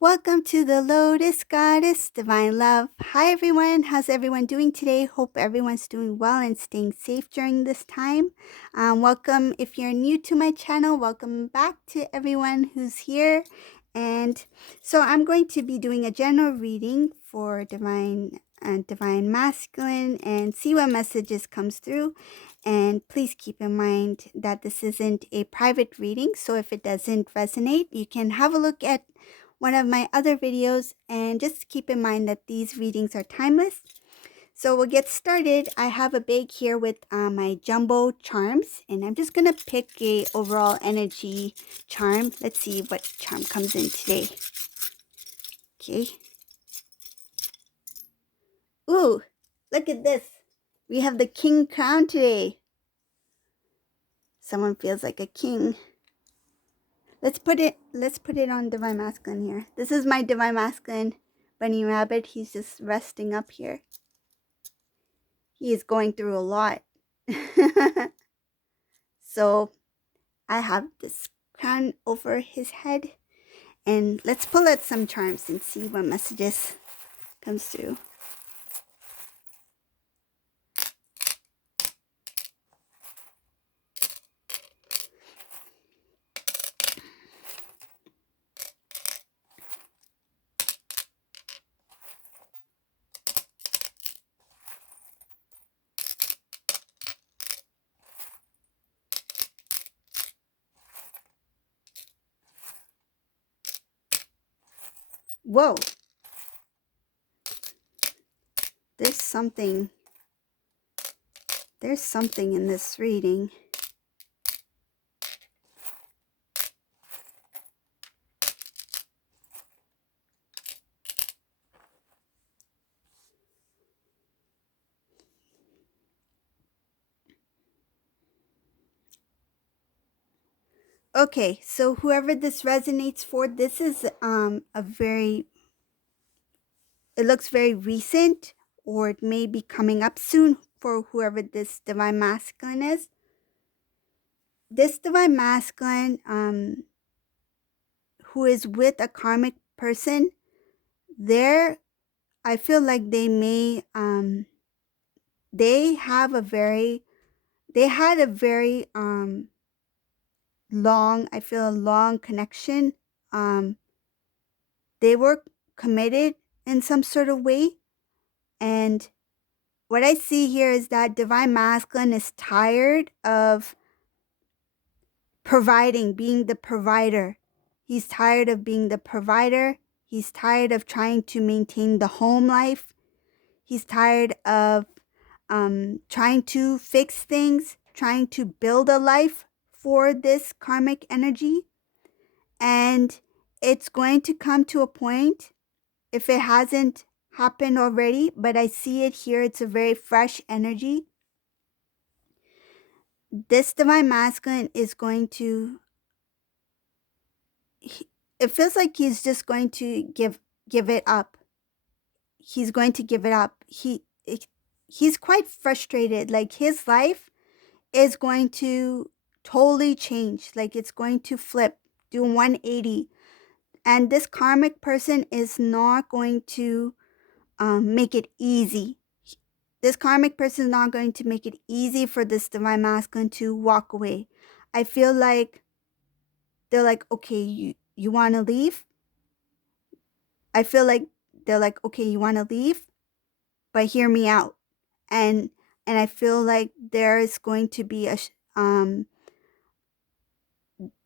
Welcome to the Lotus Goddess Divine Love. Hi everyone, how's everyone doing today? Hope everyone's doing well and staying safe during this time. Welcome if you're new to my channel. Welcome back to everyone who's here. And so I'm going to be doing a general reading for Divine Divine Masculine and see what messages comes through. And please keep in mind that this isn't a private reading, so if it doesn't resonate, you can have a look at one of my other videos, and just keep in mind that these readings are timeless. So we'll get started. I have a bag here with my jumbo charms, and I'm just gonna pick a overall energy charm. Let's see what charm comes in today. Okay. Ooh, look at this. We have the king crown today. Someone feels like a king. Let's put it on Divine Masculine here. This is my Divine Masculine bunny rabbit. He's just resting up here. He is going through a lot. So I have this crown over his head, and let's pull out some charms and see what messages comes through. Whoa, there's something in this reading. Okay, so whoever this resonates for, this is it looks very recent, or it may be coming up soon for whoever this Divine Masculine is. This Divine Masculine who is with a karmic person, I feel like they may they had a very long connection. They were committed in some sort of way, and what I see here is that Divine Masculine is tired of being the provider. He's tired of being the provider. He's tired of trying to maintain the home life. He's tired of trying to fix things, trying to build a life for this karmic energy. And it's going to come to a point, if it hasn't happened already, but I see it here, it's a very fresh energy. This Divine Masculine is going to, it feels like he's just going to give it up. He's going to give it up. He's quite frustrated. Like, his life is going to totally change. Like, it's going to flip, do 180. And this karmic person is not going to make it easy. This karmic person is not going to make it easy for this Divine Masculine to walk away. I feel like they're like, okay, you want to leave? I feel like they're like, okay, you want to leave? But hear me out. And I feel like there is going to be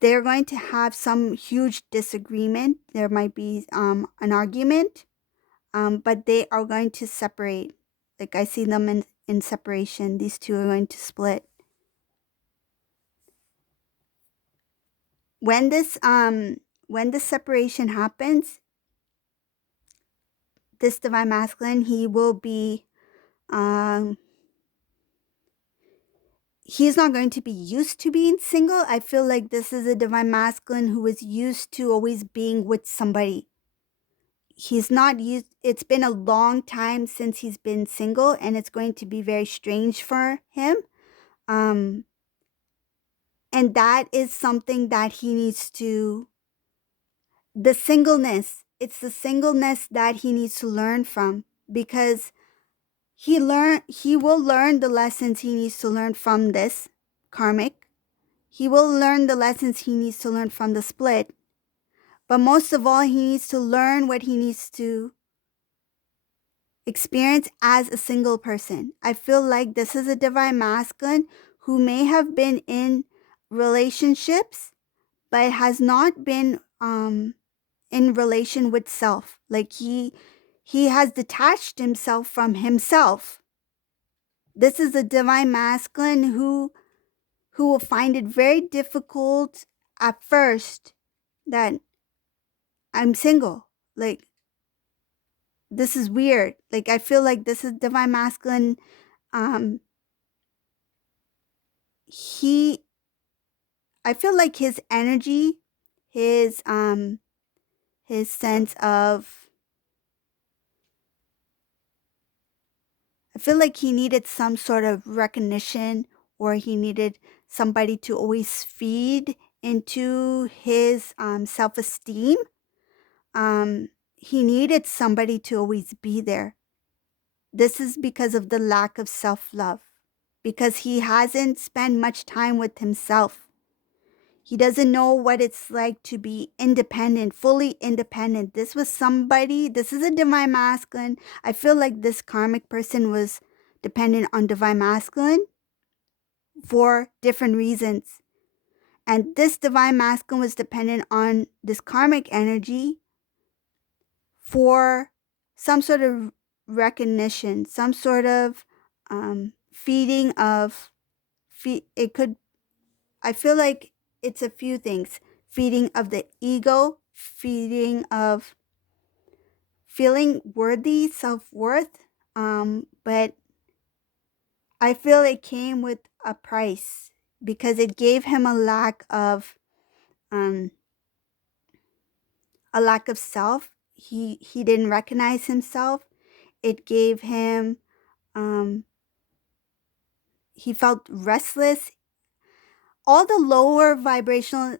they're going to have some huge disagreement. There might be an argument, but they are going to separate. Like, I see them in separation. These two are going to split. When this separation happens, this Divine Masculine, he will be he's not going to be used to being single. I feel like this is a Divine Masculine who is used to always being with somebody. He's not used, it's been a long time since he's been single, and it's going to be very strange for him. And that is something that he needs to, the singleness it's the singleness that he needs to learn from, because he will learn the lessons he needs to learn from this karmic. He will learn the lessons he needs to learn from the split. But most of all, he needs to learn what he needs to experience as a single person. I feel like this is a divine masculine who may have been in relationships, but has not been in relation with self. Like he has detached himself from himself. This is a divine masculine who will find it very difficult at first that I'm single. Like, this is weird. Like, I feel like this is divine masculine. I feel like his energy, his sense of, I feel like he needed some sort of recognition, or he needed somebody to always feed into his self-esteem. He needed somebody to always be there. This is because of the lack of self-love, because he hasn't spent much time with himself. He doesn't know what it's like to be independent, fully independent. This is a divine masculine. I feel like this karmic person was dependent on divine masculine for different reasons. And this divine masculine was dependent on this karmic energy for some sort of recognition, some sort of feeding of, I feel like it's a few things. Feeding of the ego, feeding of feeling worthy, self-worth. But I feel it came with a price, because it gave him a lack of self. He didn't recognize himself. It gave him, he felt restless. All the lower vibrational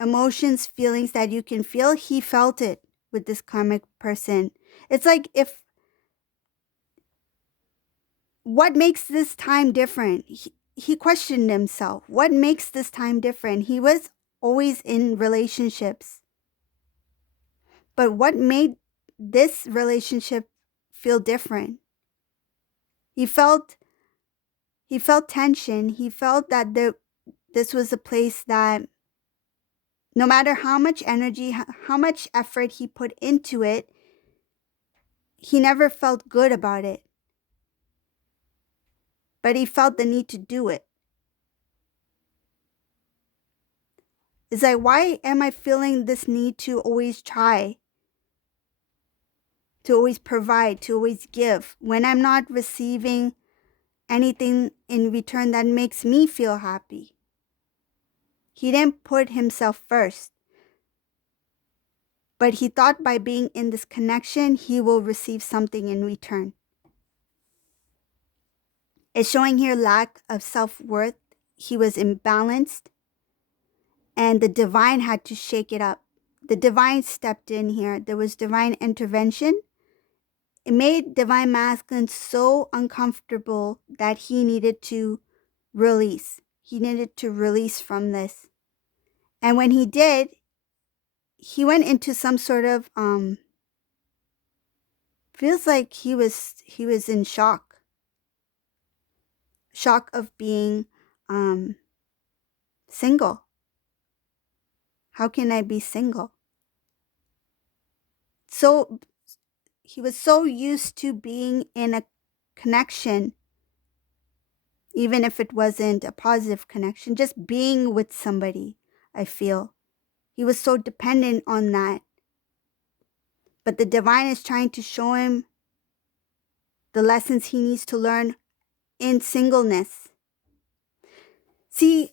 emotions, feelings that you can feel, he felt it with this karmic person. It's like, what makes this time different? He questioned himself. What makes this time different? He was always in relationships. But what made this relationship feel different? He felt tension. He felt that this was a place that no matter how much energy, how much effort he put into it, he never felt good about it. But he felt the need to do it. It's like, why am I feeling this need to always try, to always provide, to always give, when I'm not receiving anything in return that makes me feel happy? He didn't put himself first. But he thought by being in this connection, he will receive something in return. It's showing here lack of self-worth. He was imbalanced, and the divine had to shake it up. The divine stepped in here. There was divine intervention. It made divine masculine so uncomfortable that he needed to release. He needed to release from this. And when he did, he went into some sort of feels like he was in shock of being single. How can I be single? So he was so used to being in a connection, even if it wasn't a positive connection, just being with somebody. I feel he was so dependent on that. But the divine is trying to show him the lessons he needs to learn in singleness. See,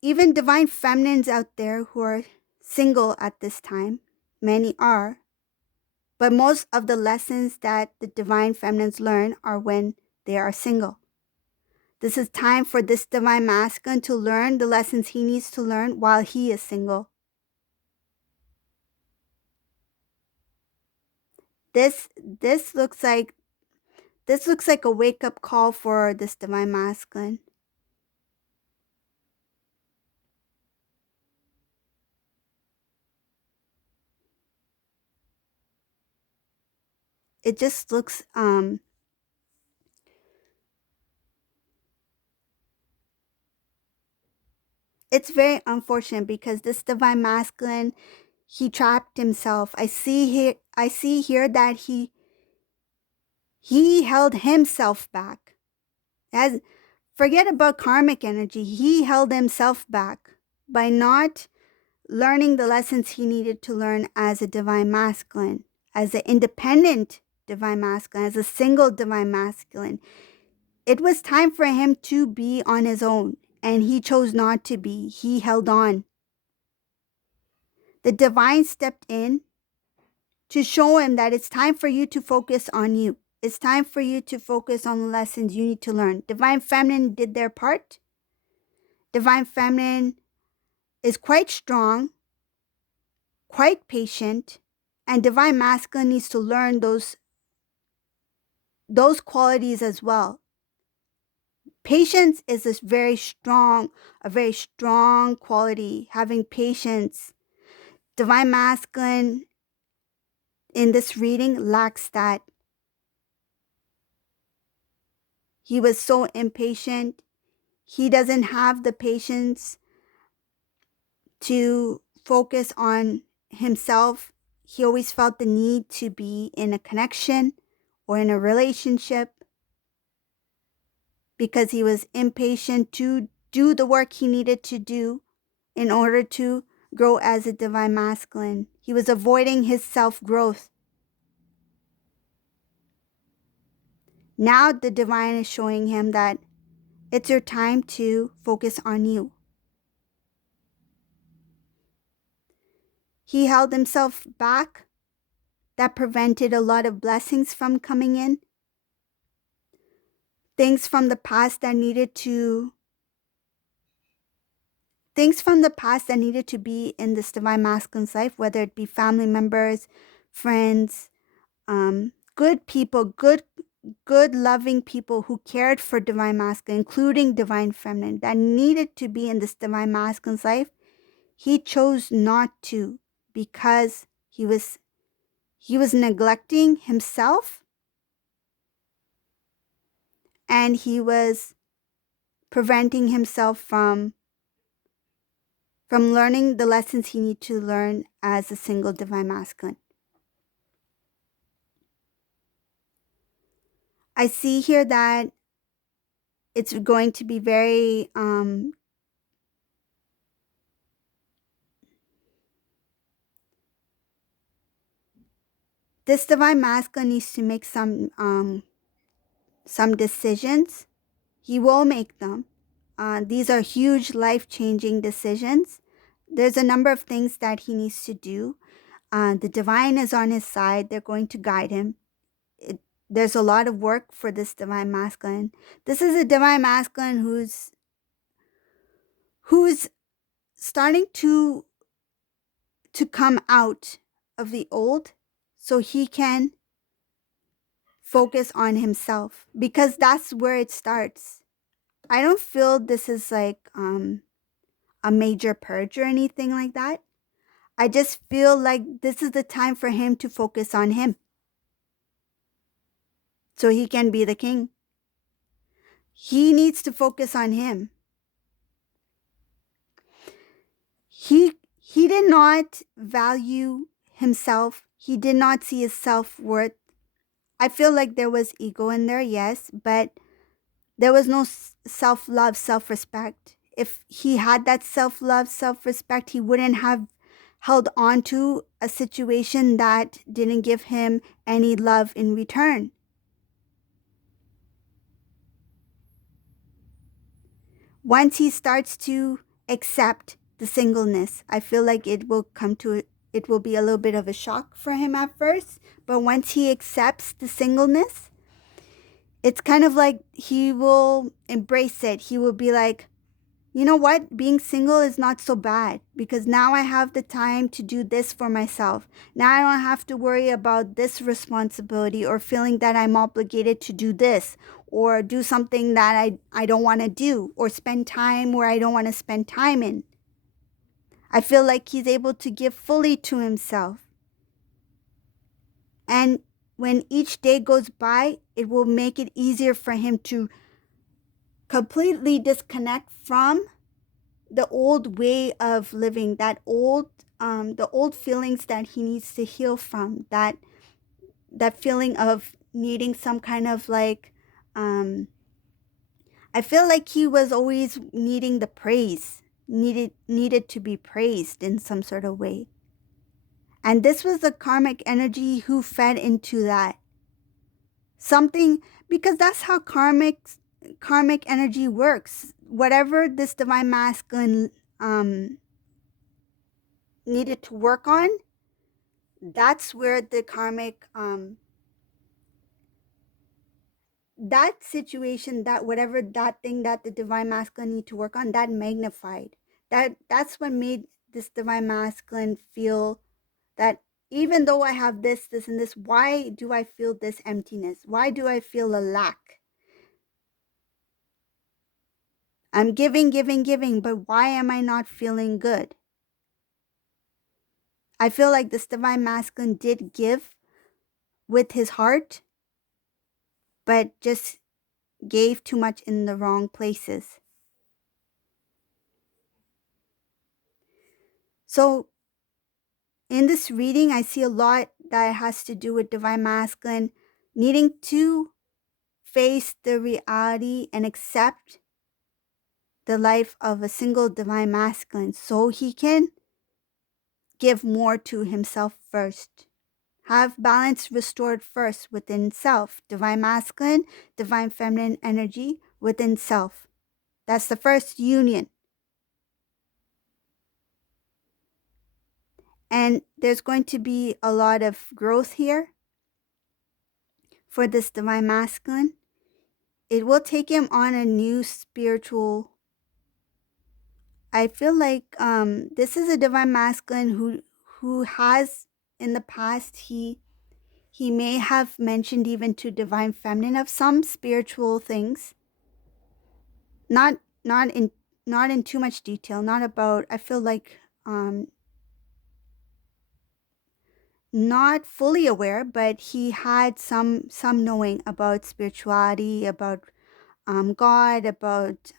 even divine feminines out there who are single at this time, many are, but most of the lessons that the divine feminines learn are when they are single. This is time for this divine masculine to learn the lessons he needs to learn while he is single. This looks like a wake-up call for this divine masculine. It just looks it's very unfortunate because this divine masculine, he trapped himself. I see here that he held himself back. As forget about karmic energy, he held himself back by not learning the lessons he needed to learn as a divine masculine, as an independent divine masculine, as a single divine masculine. It was time for him to be on his own, and he chose not to be. He held on. The divine stepped in to show him that it's time for you to focus on you. It's time for you to focus on the lessons you need to learn. Divine feminine did their part. Divine feminine is quite strong, quite patient, and divine masculine needs to learn those qualities as well. Patience is a very strong quality, having patience. Divine masculine in this reading lacks that. He was so impatient. He doesn't have the patience to focus on himself. He always felt the need to be in a connection or in a relationship because he was impatient to do the work he needed to do in order to grow as a divine masculine. He was avoiding his self-growth. Now the divine is showing him that it's your time to focus on you. He held himself back. That prevented a lot of blessings from coming in. Things from the past that needed to be in this divine masculine's life, whether it be family members, friends, good people, good loving people who cared for divine masculine, including divine feminine, that needed to be in this divine masculine's life. He chose not to because he was neglecting himself, and he was preventing himself from learning the lessons he needed to learn as a single divine masculine. I see here that it's going to be very this divine masculine needs to make some decisions. He will make them. These are huge life-changing decisions. There's a number of things that he needs to do. The divine is on his side. They're going to guide him. There's a lot of work for this divine masculine. This is a divine masculine who's starting to come out of the old so he can focus on himself, because that's where it starts. I don't feel this is like a major purge or anything like that. I just feel like this is the time for him to focus on him so he can be the king. He needs to focus on him. He did not value himself. He did not see his self-worth. I feel like there was ego in there, yes, but there was no self-love, self-respect. If he had that self-love, self-respect, he wouldn't have held on to a situation that didn't give him any love in return. Once he starts to accept the singleness, I feel like it will be a little bit of a shock for him at first, but once he accepts the singleness, it's kind of like he will embrace it. He will be like, you know what? Being single is not so bad because now I have the time to do this for myself. Now I don't have to worry about this responsibility or feeling that I'm obligated to do this or do something that I don't want to do or spend time where I don't want to spend time in. I feel like he's able to give fully to himself. And when each day goes by, it will make it easier for him to completely disconnect from the old way of living, the old feelings that he needs to heal from, that feeling of needing some kind of like, I feel like he was always needing the praise, needed to be praised in some sort of way. And this was the karmic energy who fed into that. Something, because that's how karmic energy works. Whatever this divine masculine needed to work on, that's where the karmic that situation, that whatever that thing that the divine masculine need to work on, that magnified. That's what made this divine masculine feel that even though I have this and this, why do I feel this emptiness? Why do I feel a lack? I'm giving, but why am I not feeling good? I feel like this divine masculine did give with his heart, but just gave too much in the wrong places. So in this reading, I see a lot that has to do with divine masculine needing to face the reality and accept the life of a single divine masculine so he can give more to himself first. Have balance restored first within self. Divine masculine, divine feminine energy within self. That's the first union. And there's going to be a lot of growth here for this divine masculine. It will take him on a new spiritual. I feel like this is a divine masculine who has in the past he may have mentioned even to divine feminine of some spiritual things. Not in too much detail. Not about. I feel like not fully aware, but he had some knowing about spirituality, about God, about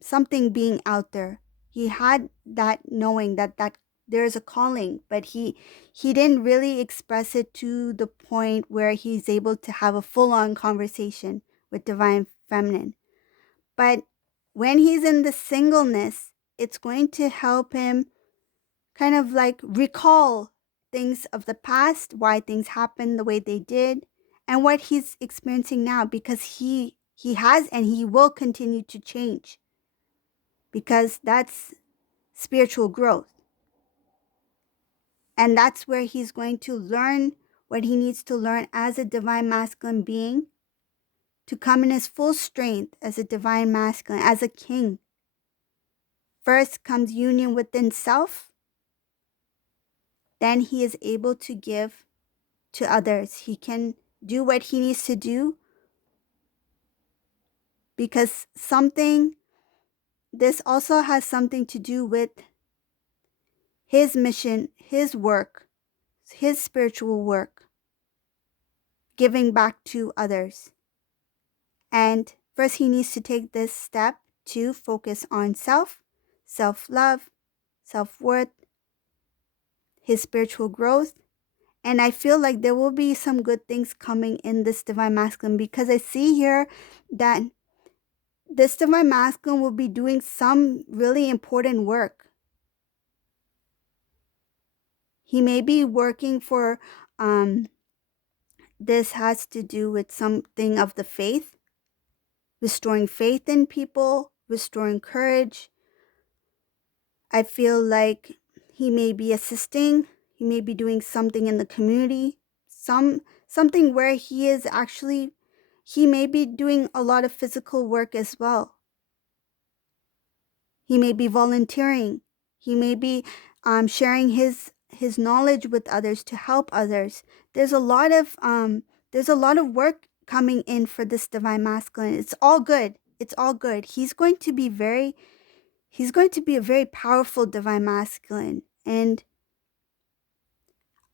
something being out there. He had that knowing that there's a calling, but he didn't really express it to the point where he's able to have a full-on conversation with divine feminine. But when he's in the singleness, it's going to help him kind of like recall things of the past, why things happened the way they did, and what he's experiencing now, because he has and he will continue to change, because that's spiritual growth. And that's where he's going to learn what he needs to learn as a divine masculine being to come in his full strength as a divine masculine, as a king. First comes union within self, then he is able to give to others. He can do what he needs to do because this also has something to do with his mission, his work, his spiritual work, giving back to others. And first he needs to take this step to focus on self-love, self-worth, his spiritual growth. And I feel like there will be some good things coming in this divine masculine, because I see here that this divine masculine will be doing some really important work. He may be working for, this has to do with something of the faith, restoring faith in people, restoring courage. I feel like he may be assisting, he may be doing something in the community, something where he is actually, he may be doing a lot of physical work as well. He may be volunteering. He may be sharing his knowledge with others to help others. There's a lot of work coming in for this divine masculine. It's all good. It's all good. He's going to be a very powerful divine masculine. And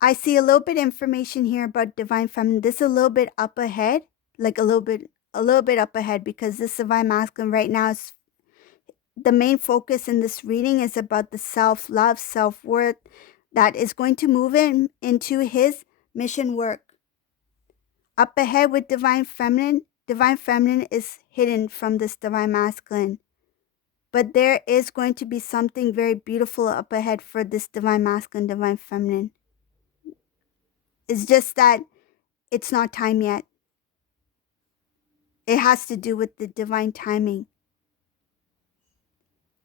I see a little bit information here about divine feminine. This is a little bit up ahead, like a little bit up ahead, because this divine masculine right now is the main focus in this reading is about the self-love, self-worth that is going to move him into his mission work. Up ahead with divine feminine is hidden from this divine masculine. But there is going to be something very beautiful up ahead for this divine masculine, divine feminine. It's just that it's not time yet. It has to do with the divine timing.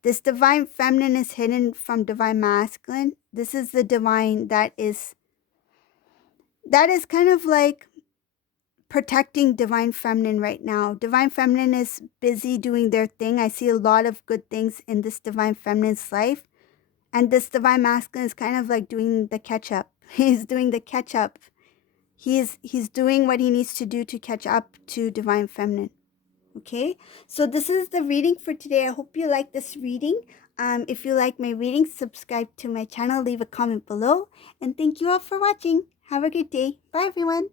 This divine feminine is hidden from divine masculine. This is the divine that is kind of like protecting divine feminine right now. Divine feminine is busy doing their thing. I see a lot of good things in this divine feminine's life. And this divine masculine is kind of like doing the catch up. He's doing the catch up. He's doing what he needs to do to catch up to divine feminine. Okay, so this is the reading for today. I hope you like this reading. If you like my reading, subscribe to my channel, leave a comment below, and thank you all for watching. Have a good day. Bye, everyone.